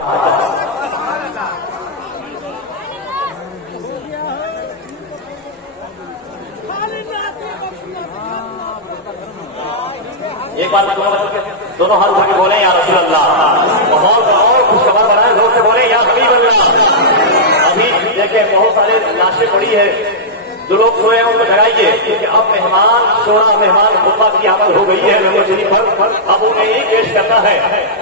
ایک بار دونوں ہاتھ اٹھا کے بولیں یا رسول اللہ، ماحول اور خوشخبر بنائے، زور سے بولیں یا حبیب اللہ۔ ابھی دیکھیں بہت سارے لاشیں پڑی ہے، جو لوگ سوئے ہیں ان کو جگائیے، کیونکہ اب مہمان شورا مہمان خطبہ کی آمد ہو گئی ہے ممبر شریف پر، اب انہیں ہی پیش کرنا ہے۔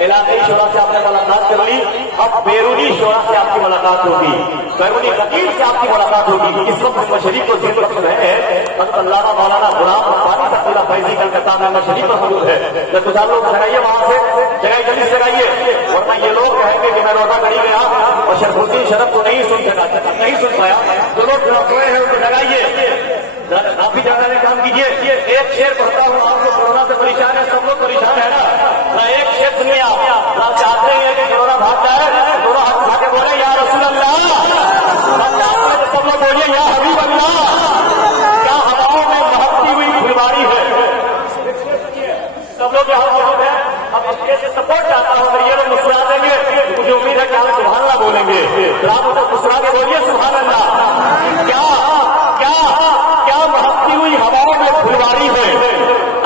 علاقائی شورا سے آپ نے ملاقات کر لی، اب بیرونی شورا سے آپ کی ملاقات ہوگی، بیرونی وکیل سے آپ کی ملاقات ہوگی۔ اس وقت ممبر شریف کو ذکر رکھ رہے ہیں حضرت علامہ مولانا غلام ربانی صاحب اللہ فیضی کلکتہ میں ممبر شریف پر موجود ہے۔ میں کچھ آپ لوگ جگائیے وہاں سے، جگہ جلدی سے جگائیے، ورنہ یہ لوگ کہیں گے کہ میں روزہ کری گیا اور شرف الدین شرف کو نہیں سن پایا۔ جو لوگ سوئے ہیں ان کو جگائیے، آپ بھی جگہ میں کام کیجیے۔ ایک شعر پڑھتا ہوں، آپ کو کورونا سے پریشان ہے، سب لوگ پریشان ہے نا، ایک شعر سنیے آپ چاہتے ہیں کہ کورونا بھاگ جائے، دونوں ہاتھ اٹھا کے بولے یا رسول اللہ، سب لوگ بولیے یا حبیب اللہ۔ کیا ہواؤں میں مہکتی ہوئی پھلواری ہے، سب لوگ یہاں موجود ہیں۔ اب اس کے سے سپورٹ چاہتا ہوں، اگر یہ لوگ مسکرا دیں گے مجھے امید ہے کہ آپ سبحان اللہ بولیں گے، آپ اسے مسکرا کے بولیے سبحان اللہ۔ کیا مہکتی ہوئی ہواؤں میں پھلواری ہے،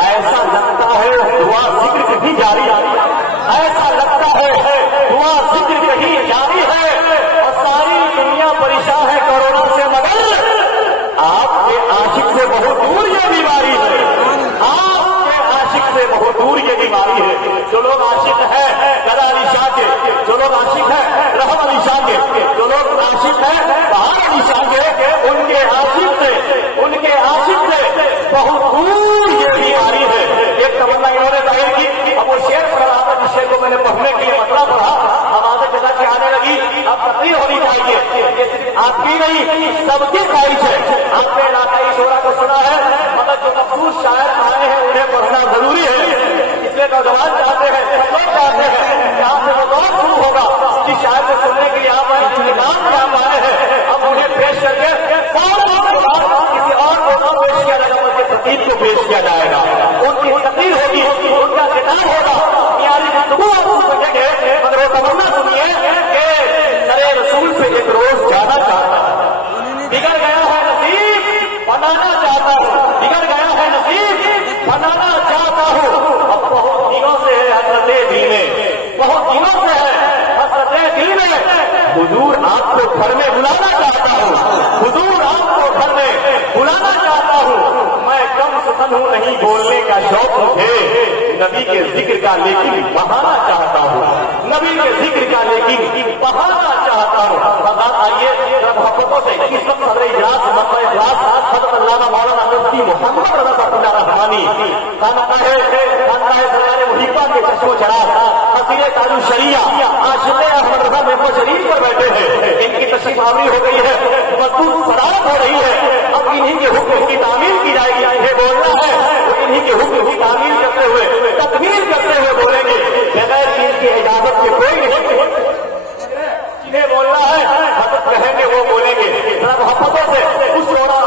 ایسا لگتا ہے دعا ذکر کہیں جاری، ایسا لگتا ہے دعا ذکر کہیں جاری ہے، اور ساری دنیا پریشان ہے کورونا سے، مگر آپ کے عاشق سے بہت دور یہ بیماری ہے، آپ کے عاشق سے بہت دور یہ بیماری ہے۔ جو لوگ عاشق ہیں قدر علی شاہ کے، جو لوگ عاشق ہیں رحم علی شاہ کے، جو لوگ عاشق ہیں بہار علی شاہ کے، ان کے عاشق سے بہت دور یہ بیماری ہے۔ ایک تمنا انہوں نے ظاہر کی، اب وہ شعر پڑھ رہا تھا جس شعر کو میں نے پڑھنے کے لیے مطلب پڑھا، آواز جگہ سے آنے لگی، اب تقریر ہونی چاہیے، آپ کی نہیں سب کی خواہش ہے۔ آپ نے علاقائی شورا کو سنا ہے، مگر جو مخصوص شاعر آئے ہیں انہیں پڑھنا ضروری ہے، اس لیے نوجوان چاہتے ہیں، سب لوگ چاہتے ہیں کہ آپ سے وہ دور شروع ہوگا جس شاعر کو سننے کے لیے آپ آئے، انتظام سے آپ آئے ہیں، اب انہیں پیش کر کے کسی اور کو پیش کیا جائے گا، ان کے تقریر کو پیش کیا جائے گا، ان کی تقریر ہوگی، ان کا کتاب ہوگا، میاری گفتگو آپ کو سمجھیں گے، مگر وہ تمنا سنیے کہ نرے رسول سے ایک روز جانا چاہتا ہوں، بگڑ گیا ہے نصیب بنانا چاہتا ہوں، بگڑ گیا ہے نصیب بنانا چاہتا ہوں، اب بہت دنوں سے ہے حضرت دل میں، بہت دنوں سے ہے حضرت دل میں، حضور آپ کو گھر میں بلانا چاہتا ہوں، حضور آپ کو گھر میں بلانا چاہتا ہوں، میں کم سخن ہوں نہیں بولنے کا شوق مجھے، نبی کے ذکر کا لیکن بہانا چاہتا ہوں، نبی کے ذکر کا لیکن بہانا چاہتا ہوں۔ آئیے محبتوں سے اس وقت صدر اجلاس مقام اجلاس حضرت علامہ مولانا مفتی محمد رضا قدری رحمانی خانقاہ سرکار محیطہ کے چشم و چراغ حسین تاج الشریعہ عاشق احمد رضا ممبر شریف پر بیٹھے ہیں، ان کی تشریف آوری ہو گئی ہے، مضبوط صدارت ہو رہی ہے، اب انہی کے حکم کی تعمیل کی جائے گی، انہیں بولنا ہے وہ انہی کے حکم کی تعمیل کرتے ہوئے تکمیل کرتے ہوئے بولیں گے، بغیر ان کی اجازت کے کوئی نہیں، جنہیں بولنا ہے حضرت کہیں گے وہ بولیں گے۔ ذرا محبتوں سے اس شورا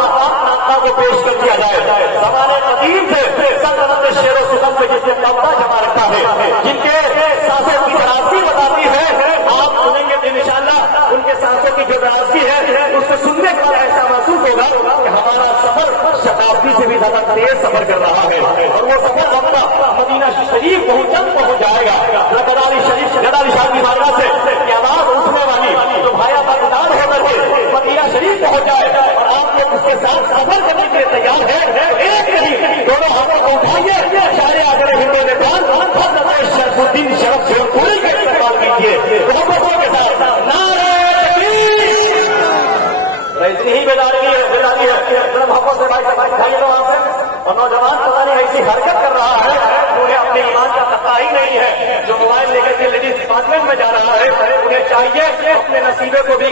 ناطا کو پیش کر دیا جائے، زمانے قدیم سے سلطنت شیر و سخن سے جس نے قبضہ جما رکھا ہے، جن کے سانسوں کی درازی بتاتی ہے، آپ سنیں گے انشاءاللہ ان کے سانسوں کی جو درازی ہے اس سے سننے کا ایسا محسوس ہوگا کہ ہمارا سفر شتابدی سے بھی زیادہ تیز سفر کر رہا ہے، اور وہ سفر وقت مدینہ شریف پہنچ جائے گا۔ قداری شریف قداری شاہ کی بارگاہ سے یہ آواز اٹھنے والی تو بھایا پاکستان ہو کر کے مدینہ شریف پہنچ جائے، اور آپ لوگ اس کے ساتھ سفر کرنے کے لیے تیار ہے، ایک نہیں دونوں ہاتھوں کو اٹھائیے، شاعر اعظم ہندو نیپال حضرت شریف الدین شرف سے پوری کا استقبال کیجیے محبتوں کے ساتھ، نعرہ تکبیر۔ ایسی ہی بیداری ہے، محبت سے بھائی اٹھائیے وہاں سے، اور نوجوان پتہ نہیں ایسی حرکت کر رہا ہے، انہیں اپنے ایمان کا پتہ ہی نہیں ہے، جو موبائل لے کر کے لیڈیز ڈپارٹمنٹ میں جا رہا ہے، انہیں چاہیے کہ اپنے نصیبے کو بھی